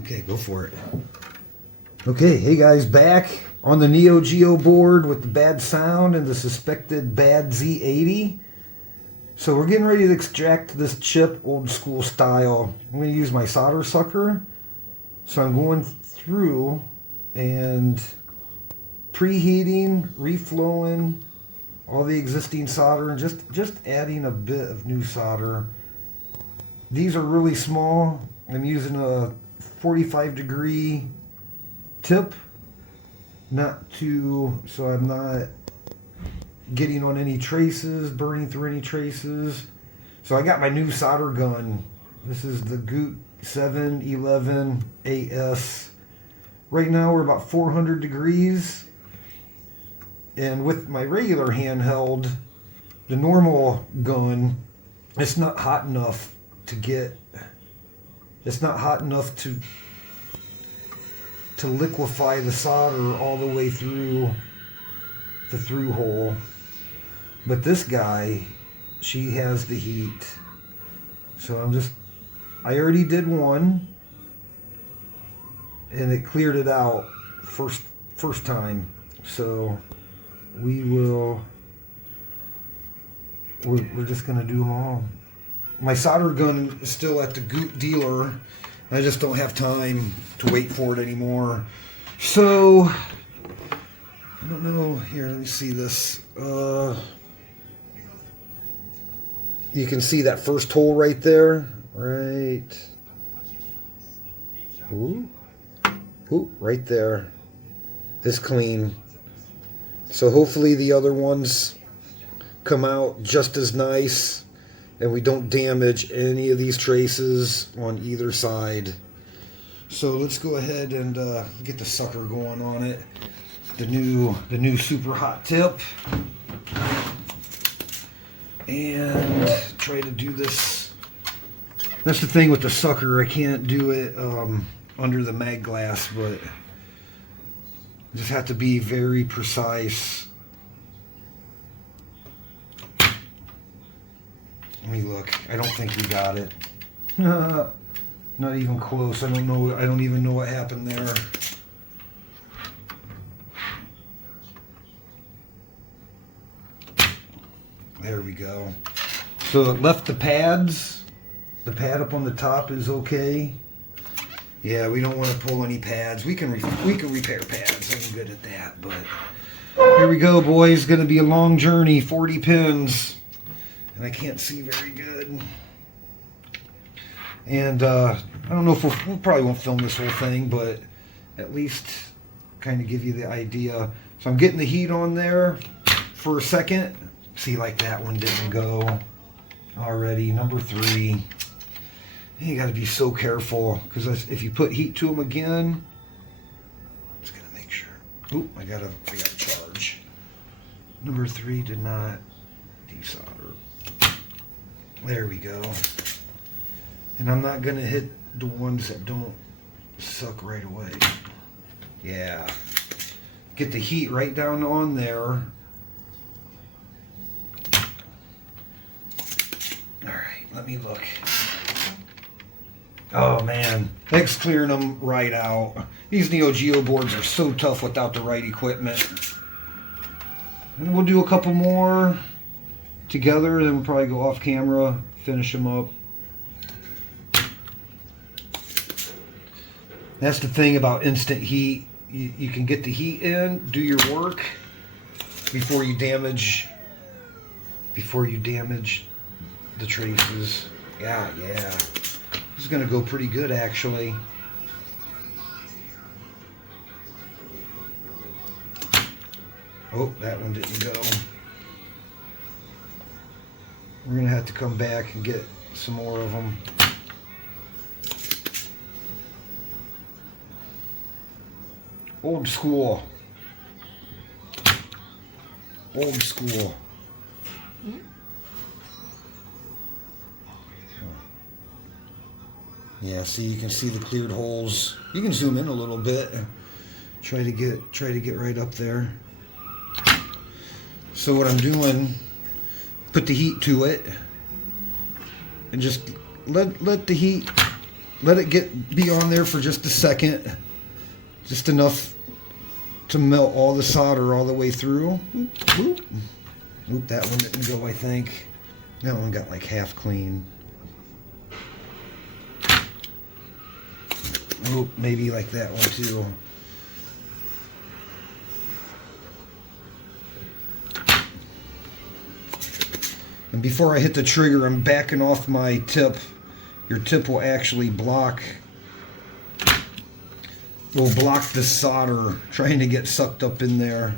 Okay, go for it. Okay, hey guys, back on the Neo Geo board with the bad sound and the suspected bad Z80. So we're getting ready to extract this chip old school style. I'm going to use my solder sucker. So I'm going through and preheating, reflowing all the existing solder and just adding a bit of new solder. These are really small. I'm using a 45-degree tip, so I'm not getting on any traces, burning through any traces. So I got my new solder gun. This is the Z80 AS. Right now we're about 400 degrees. And with my regular handheld, the normal gun, it's not hot enough to liquefy the solder all the way through the through hole. But this guy, she has the heat. So I already did one and it cleared it out first time. So we're just gonna do them all. My solder gun is still at the Goot dealer. I just don't have time to wait for it anymore. So, I don't know. Here, let me see this. You can see that first hole right there. Right. Ooh, right there. It's clean. So hopefully the other ones come out just as nice and we don't damage any of these traces on either side. So let's go ahead and get the sucker going on it. The new super hot tip. And try to do this. That's the thing with the sucker, I can't do it under the mag glass, but just have to be very precise. Let me look. I don't think we got it. Not even close. I don't know. I don't even know what happened there. There we go. So it left the pads. The pad up on the top is okay. Yeah, we don't want to pull any pads. We can repair pads. I'm good at that. But here we go, boys. Going to be a long journey. 40 pins. And I can't see very good. And I don't know if we probably won't film this whole thing, but at least kind of give you the idea. So I'm getting the heat on there for a second. See, like that one didn't go already. Number 3. You got to be so careful because if you put heat to them again, it's gonna make sure. Oop, I got a charge. Number 3 did not desolder. There we go. And I'm not gonna hit the ones that don't suck right away. Yeah. Get the heat right down on there. Alright, let me look. Oh man, that's clearing them right out. These Neo Geo boards are so tough without the right equipment. And we'll do a couple more together, then we'll probably go off camera, finish them up. That's the thing about instant heat. You can get the heat in, do your work before you damage the traces. Yeah. This is gonna go pretty good actually. Oh, that one didn't go. We're gonna have to come back and get some more of them. Old school. Old school. Yeah. Yeah, see, you can see the cleared holes. You can zoom in a little bit. Try to get right up there. So what I'm doing, put the heat to it and just let the heat let it be on there for just a second, just enough to melt all the solder all the way through. Oop, that one didn't go, I think. That one got like half clean. Oop, maybe like that one too. And before I hit the trigger, I'm backing off my tip. Your tip will actually block the solder trying to get sucked up in there.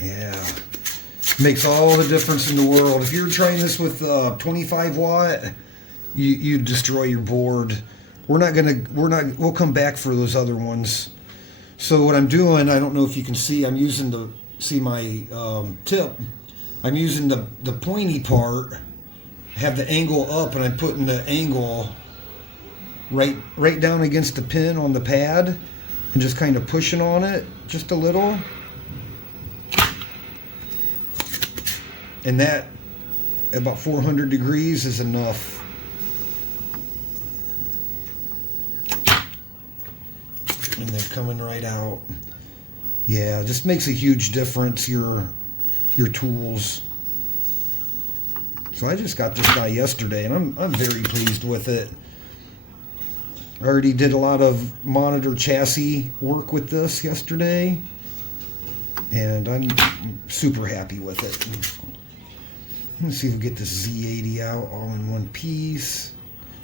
Yeah, makes all the difference in the world. If you're trying this with 25 watt, you destroy your board. We'll come back for those other ones. So what I'm doing, I don't know if you can see, I'm using my tip. I'm using the pointy part, have the angle up, and I'm putting the angle right down against the pin on the pad, and just kind of pushing on it just a little. And that, about 400 degrees is enough. And they're coming right out. Yeah, just makes a huge difference, your tools. So I just got this guy yesterday, and I'm very pleased with it. I already did a lot of monitor chassis work with this yesterday, and I'm super happy with it. Let's see if we get this Z80 out all in one piece.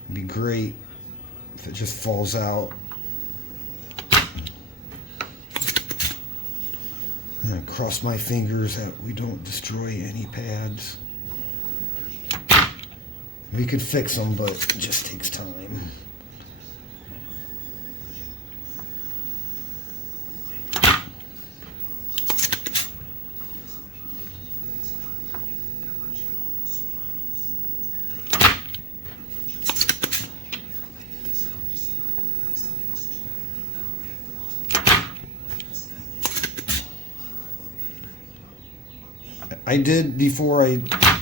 It'd be great if it just falls out. And cross my fingers that we don't destroy any pads. We could fix them, but it just takes time. I did before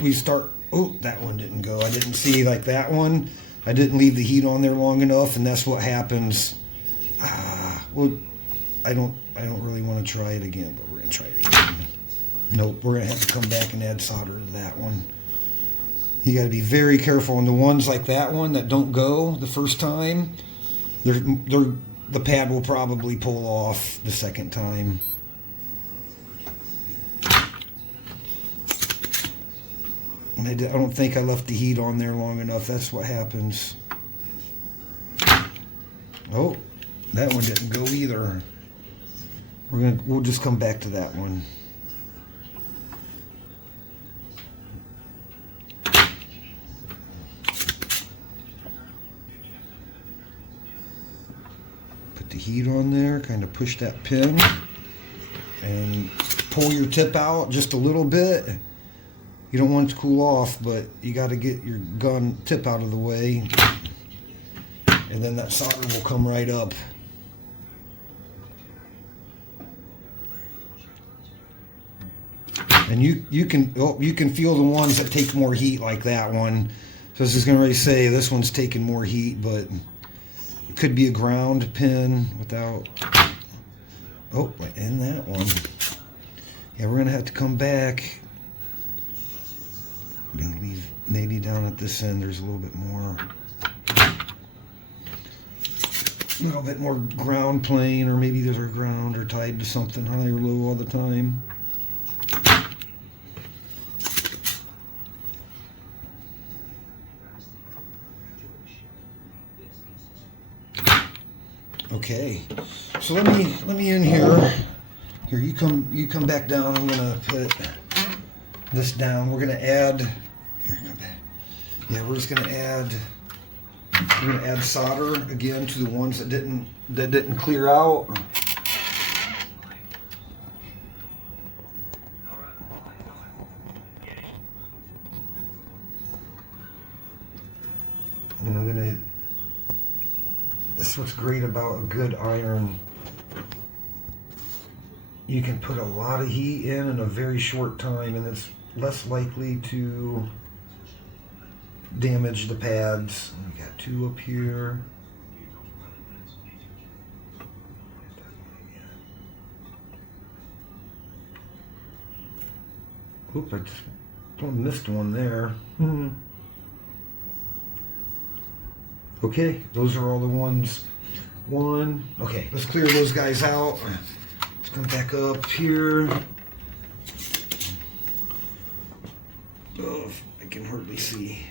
we start. Oh, that one didn't go. I didn't see like that one. I didn't leave the heat on there long enough, and that's what happens. Well, I don't really want to try it again, but we're gonna try it again. Nope, we're gonna have to come back and add solder to that one. You got to be very careful on the ones like that one that don't go the first time. The pad will probably pull off the second time. I don't think I left the heat on there long enough. That's what happens. Oh, that one didn't go either. We'll just come back to that one. Put the heat on there, kind of push that pin, and pull your tip out just a little bit. You don't want it to cool off, but you got to get your gun tip out of the way, and then that solder will come right up. And you can feel the ones that take more heat, like that one. So I was just going to say this one's taking more heat, but it could be a ground pin without. Oh, and that one. Yeah, we're going to have to come back. I'm going to leave maybe down at this end. There's a little bit more ground plane, or maybe there's a ground or tied to something high or low all the time. Okay, so let me in here. Here, you come back down. I'm gonna put this down. We're gonna add. Here, come back. Yeah, we're just gonna add. We're gonna add solder again to the ones that didn't clear out. And I'm gonna. That's what's great about a good iron. You can put a lot of heat in a very short time, and it's less likely to damage the pads. We got two up here. Oop, I just missed one there. Okay, those are all the ones. Okay, let's clear those guys out. Let's come back up here. Oh, I can hardly see.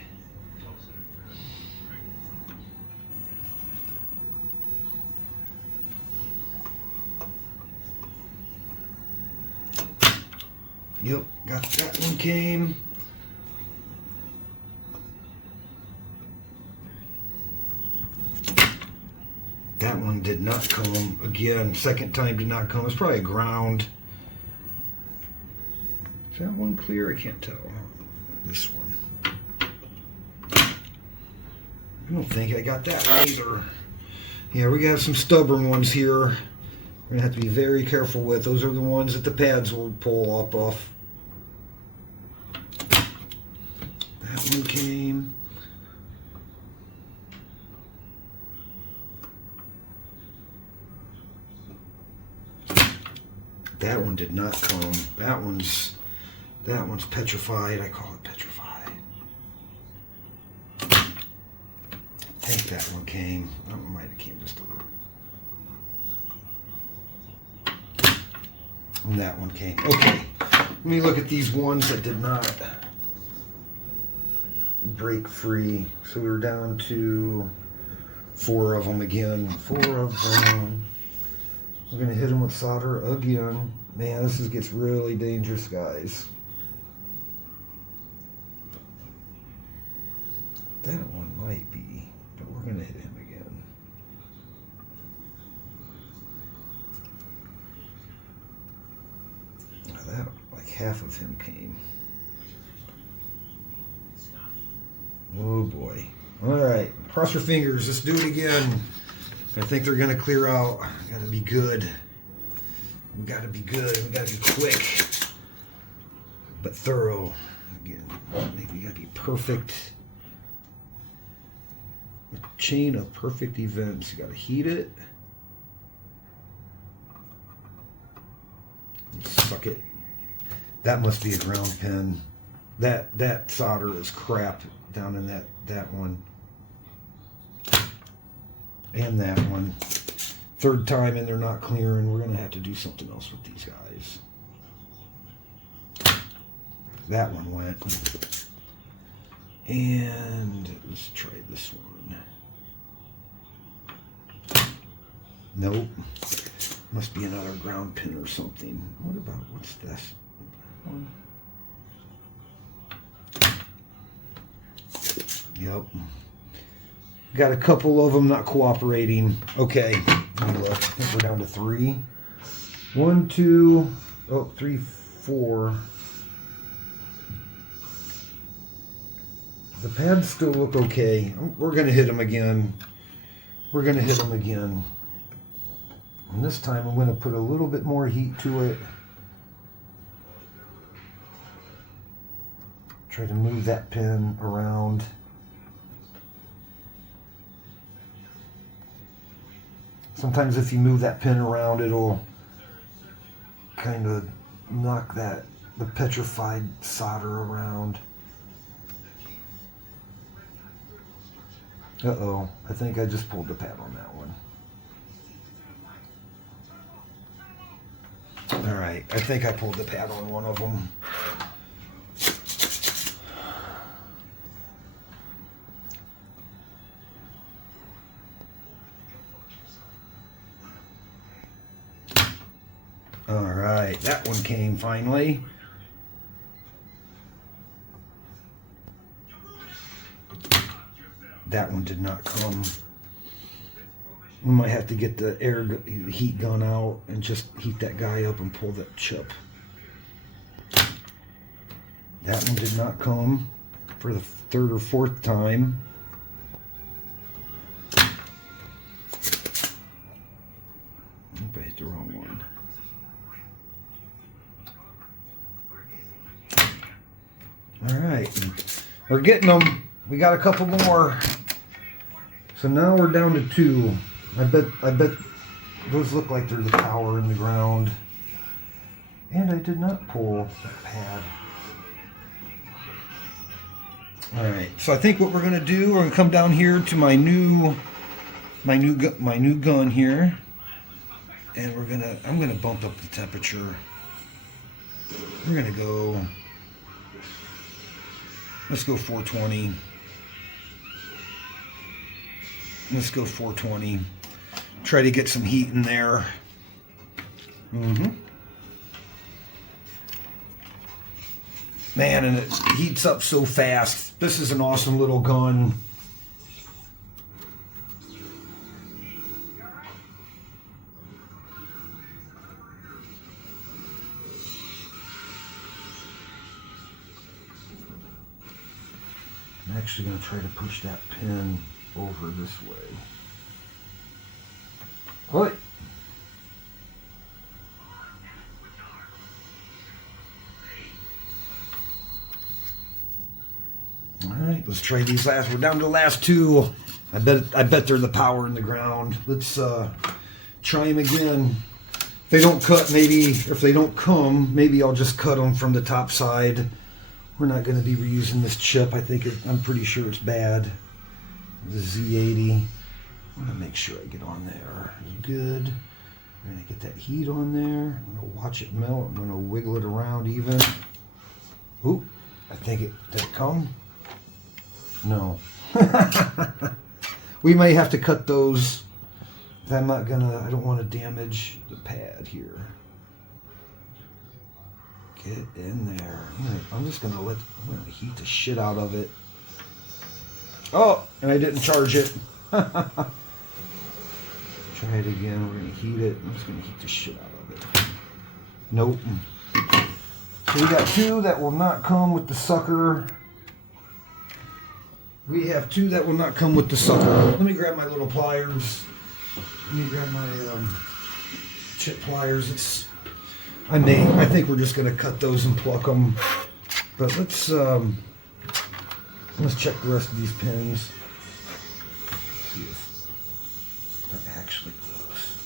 Yep, got that one came. That one did not come. Again, second time did not come. It's probably a ground. Is that one clear? I can't tell. This one. I don't think I got that one either. Yeah, we got some stubborn ones here. We're gonna have to be very careful with. Those are the ones that the pads will pull up off. That one came. That one did not come. That one's petrified. I call it petrified. I think that one came. That one might have came just a little. And that one came. Okay. Let me look at these ones that did not break free. So we're down to 4 of them again. 4 of them. We're going to hit them with solder again. Man, this gets really dangerous, guys. That one might be, but we're going to hit him again. Now that, like half of him came. Oh boy. All right, cross your fingers. Let's do it again. I think they're going to clear out. Got to be good. We got to be good. We got to be quick, but thorough. Again, we got to be perfect. A chain of perfect events. You got to heat it. Suck it. That must be a ground pin. That solder is crap down in that one. And that one. Third time and they're not clearing. We're going to have to do something else with these guys. That one went. And let's try this one. Nope. Must be another ground pin or something. What's this one? Yep. Got a couple of them not cooperating. Okay, let me look. I think we're down to 3. 1, 2, 3, 4. The pads still look okay. We're going to hit them again. We're going to hit them again. And this time I'm going to put a little bit more heat to it. Try to move that pin around. Sometimes if you move that pin around, it'll kind of knock the petrified solder around. Uh-oh, I think I just pulled the pad on that one. All right, I think I pulled the pad on one of them. All right, that one came finally. That one did not come. We might have to get the heat gun out and just heat that guy up and pull that chip. That one did not come for the 3rd or 4th time. the wrong one. All right, we're getting them. We got a couple more. So now we're down to 2. I bet those look like there's a power in the ground. And I did not pull that pad. All right, so I think what we're gonna do, we're gonna come down here to my new gun here, and I'm gonna bump up the temperature. We're gonna go. Let's go 420. Let's go 420. Try to get some heat in there. Man, and it heats up so fast. This is an awesome little gun. I'm actually going to try to push that pin over this way. What? All right, let's try these last. We're down to the last 2. I bet they're the power in the ground. Let's try them again. If they don't cut, maybe if they don't come, maybe I'll just cut them from the top side. We're not going to be reusing this chip. I'm pretty sure it's bad. The Z80. I'm going to make sure I get on there. Good. I'm going to get that heat on there. I'm going to watch it melt. I'm going to wiggle it around even. Oop. I think it did it come? No. We may have to cut those. I don't want to damage the pad here. Get in there. I'm going to heat the shit out of it. Oh, and I didn't charge it. Try it again. We're going to heat it. I'm just going to heat the shit out of it. Nope. So we got 2 that will not come with the sucker. We have 2 that will not come with the sucker. Let me grab my little pliers. Let me grab my chip pliers. I think we're just going to cut those and pluck them. But let's check the rest of these pins. See if they're actually loose.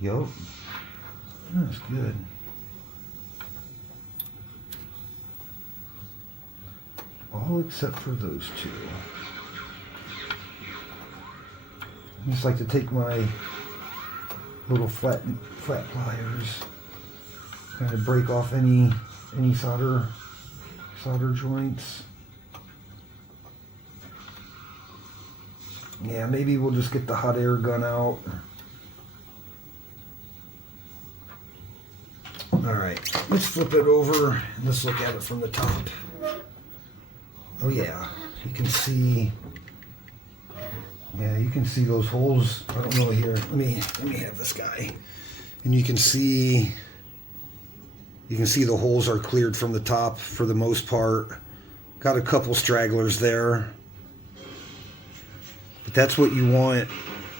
Yup. That's good. All except for those 2. I just like to take my little flat pliers, kind of break off any solder joints. Yeah, maybe we'll just get the hot air gun out. All right, let's flip it over and let's look at it from the top. Oh yeah, you can see. Yeah, you can see those holes. I don't know here. Let me have this guy, and you can see the holes are cleared from the top for the most part. Got a couple stragglers there, but that's what you want.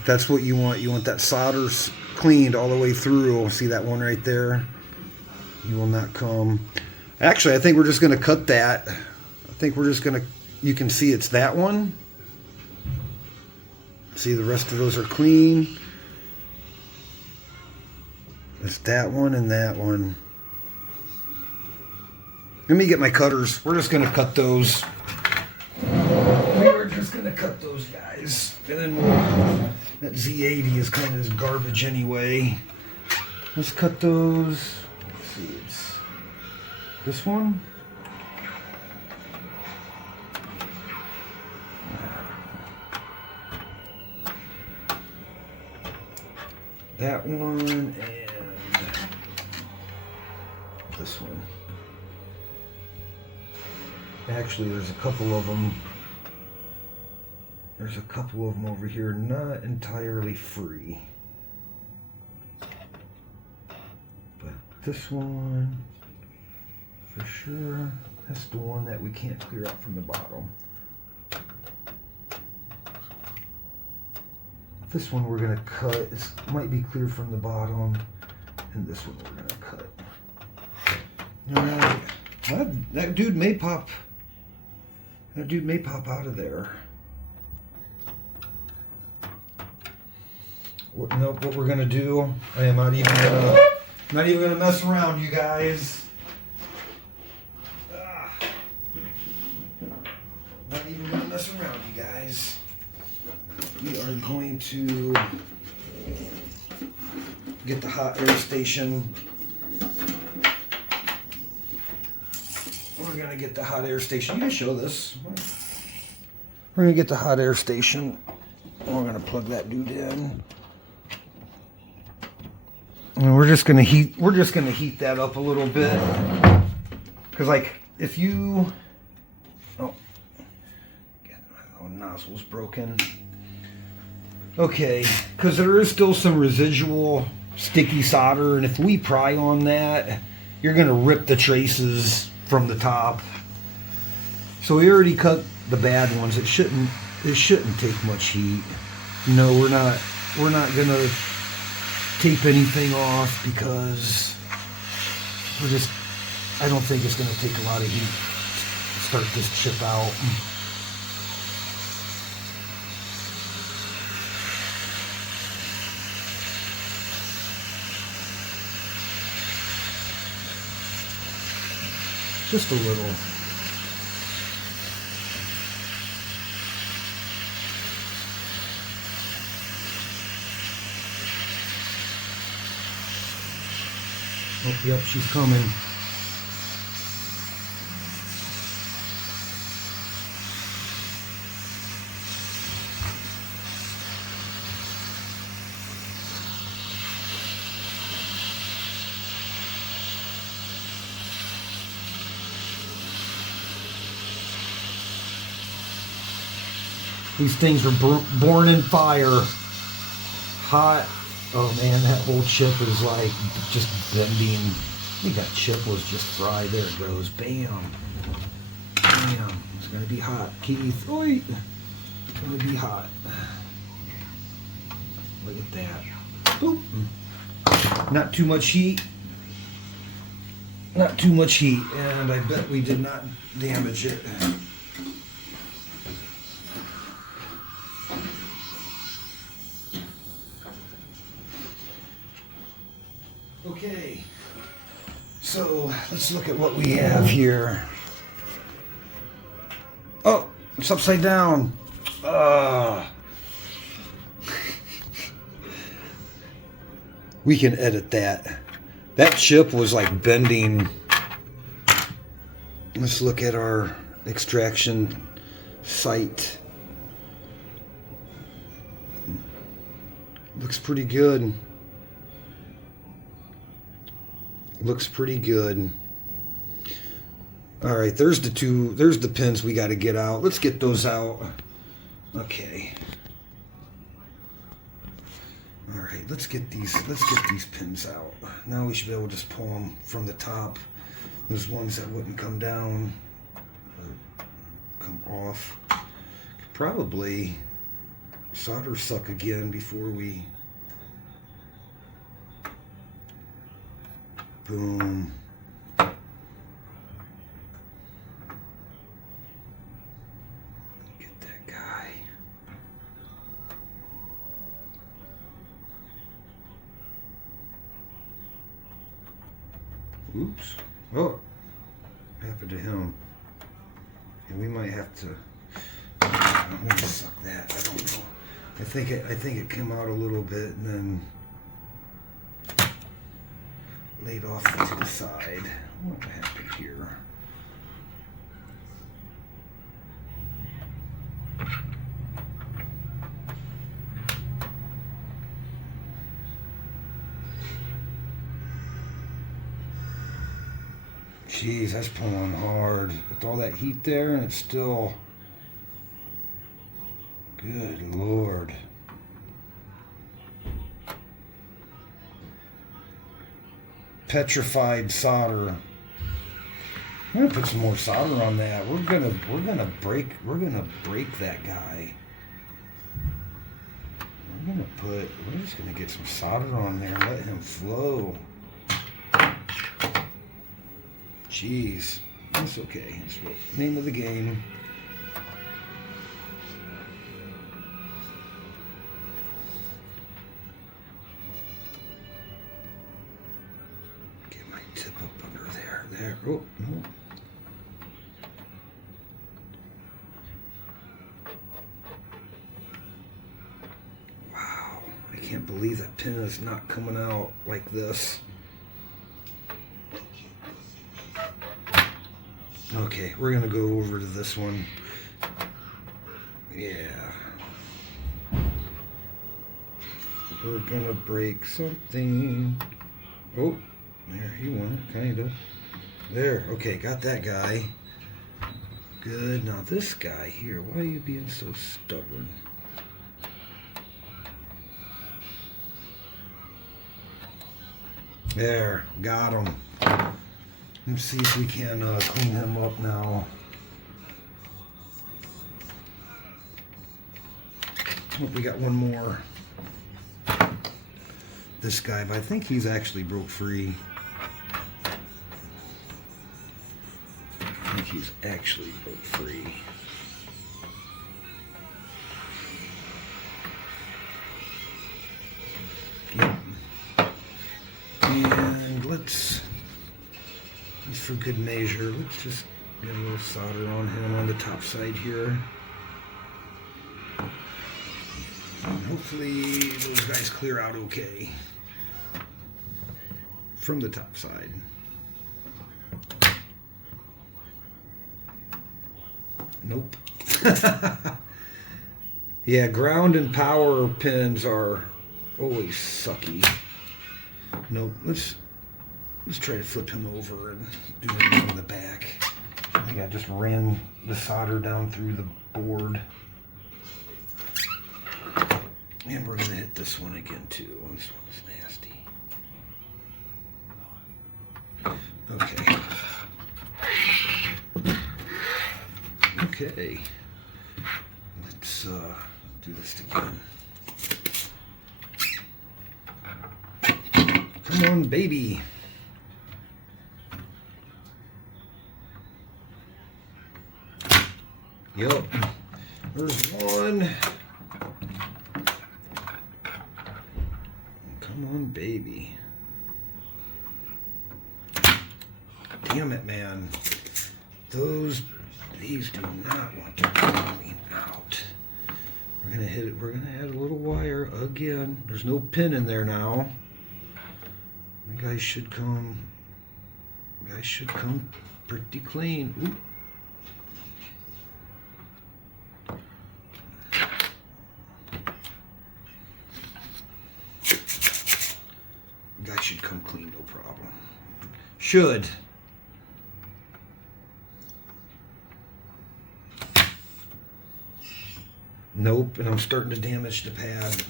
That's what you want. You want that solder cleaned all the way through. See that one right there? You will not come. Actually, I think we're just going to cut that. I think we're just going to. You can see it's that one. See, the rest of those are clean. It's that one and that one. Let me get my cutters. We're just going to cut those. We're just going to cut those guys. And then that Z80 is kind of garbage anyway. Let's cut those. Let's see, it's this one. That one and this one. Actually, there's a couple of them. There's a couple of them over here, not entirely free. But this one, for sure, that's the one that we can't clear out from the bottom. This one we're gonna cut. It might be clear from the bottom, and this one we're gonna cut. That dude may pop. That dude may pop out of there. Nope. What we're gonna do? I am not even gonna mess around, you guys. Not even gonna mess around, you guys. We are going to get the hot air station. We're gonna get the hot air station. You can show this. We're gonna get the hot air station. And we're gonna plug that dude in. And we're just gonna heat that up a little bit. Cause like if you nozzle's broken. Okay, because there is still some residual sticky solder, and if we pry on that, you're gonna rip the traces from the top. So we already cut the bad ones. It shouldn't take much heat. No, we're not gonna tape anything off because I don't think it's gonna take a lot of heat to start this chip out. Just a little. Oh, yep, she's coming. These things are born in fire. Hot. Oh man, that whole chip is like just bending. I think that chip was just fried. There it goes. Bam. Bam. It's going to be hot. Keith. Oi. It's going to be hot. Look at that. Boop. Not too much heat. Not too much heat. And I bet we did not damage it. Okay, so let's look at what we have here. Oh, it's upside down. We can edit that. That chip was like bending. Let's look at our extraction site. Looks pretty good. Looks pretty good. All right, there's the pins we got to get out. Let's get those out. Okay. All right, let's get these pins out. Now we should be able to just pull them from the top. Those ones that wouldn't come down or come off. Probably solder suck again before we. Boom. Get that guy. Oops. Oh. What happened to him? And we might have to I'm gonna suck that. I don't know. I think it came out a little bit and then laid off to the side. What happened here? Jeez, that's pulling hard. With all that heat there and it's still... Good Lord. Petrified solder. I'm gonna put some more solder on that. We're gonna break that guy. We're gonna but we're just gonna get some solder on there and let him flow. Jeez, that's okay. That's the name of the game. Get my tip up under there. There. Oh, no. I can't believe that pin is not coming out like this. Okay, we're gonna go over to this one. Yeah. We're gonna break something. Oh, there he went, kinda. There, okay, got that guy. Good, now this guy here, why are you being so stubborn? There, got him. Let's see if we can clean him up now. Hope we got one more. This guy, but I think he's actually broke free. I think he's actually broke free. Yep. And let's, just for good measure, let's just get a little solder on him on the top side here. And hopefully those guys clear out okay from the top side. Nope. Yeah, ground and power pins are always sucky. Nope. Let's try to flip him over and do it on the back. I think I just ran the solder down through the board. And we're gonna hit this one again too. This one's nasty. Okay. Okay. Let's do this again. Come on, baby. Yup. There's one. Come on, baby. Damn it, man. These do not want to clean out. We're gonna hit it. We're gonna add a little wire again. There's no pin in there now. The guys should come. Guys should come pretty clean. Ooh. Guys should come clean, no problem. Should. Nope, and I'm starting to damage the pad.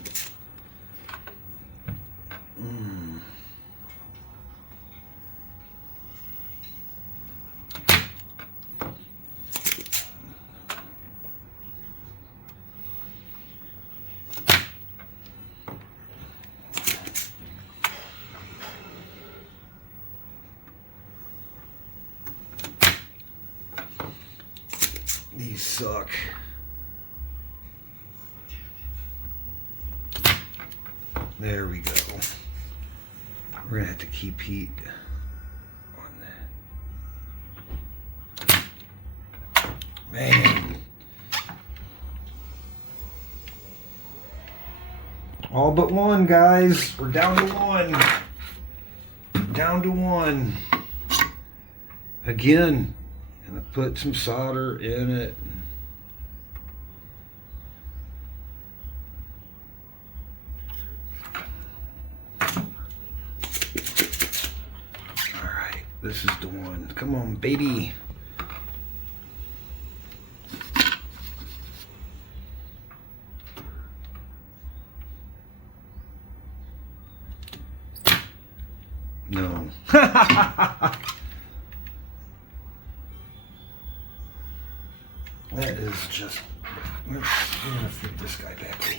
These suck. There we go. We're gonna have to keep heat on that. Man. All but one, guys. We're down to one. Down to one. Again, I'm gonna put some solder in it. This is the one. Come on, baby. No. That is just... We're going to flip this guy back over.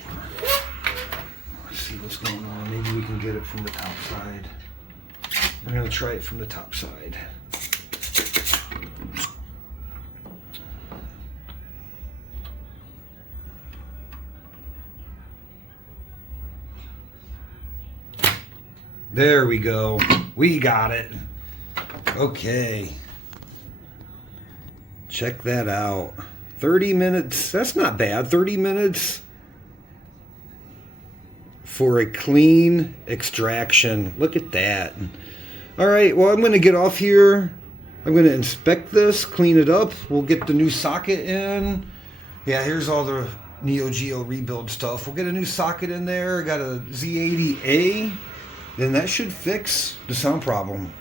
see what's going on. Maybe we can get it from the top side. I'm going to try it from the top side. There we go. We got it. Okay. Check that out. 30 minutes. That's not bad. 30 minutes for a clean extraction. Look at that. All right. Well, I'm going to get off here. I'm going to inspect this, clean it up. We'll get the new socket in. Yeah, here's all the Neo Geo rebuild stuff. We'll get a new socket in there. Got a Z80A. Then that should fix the sound problem.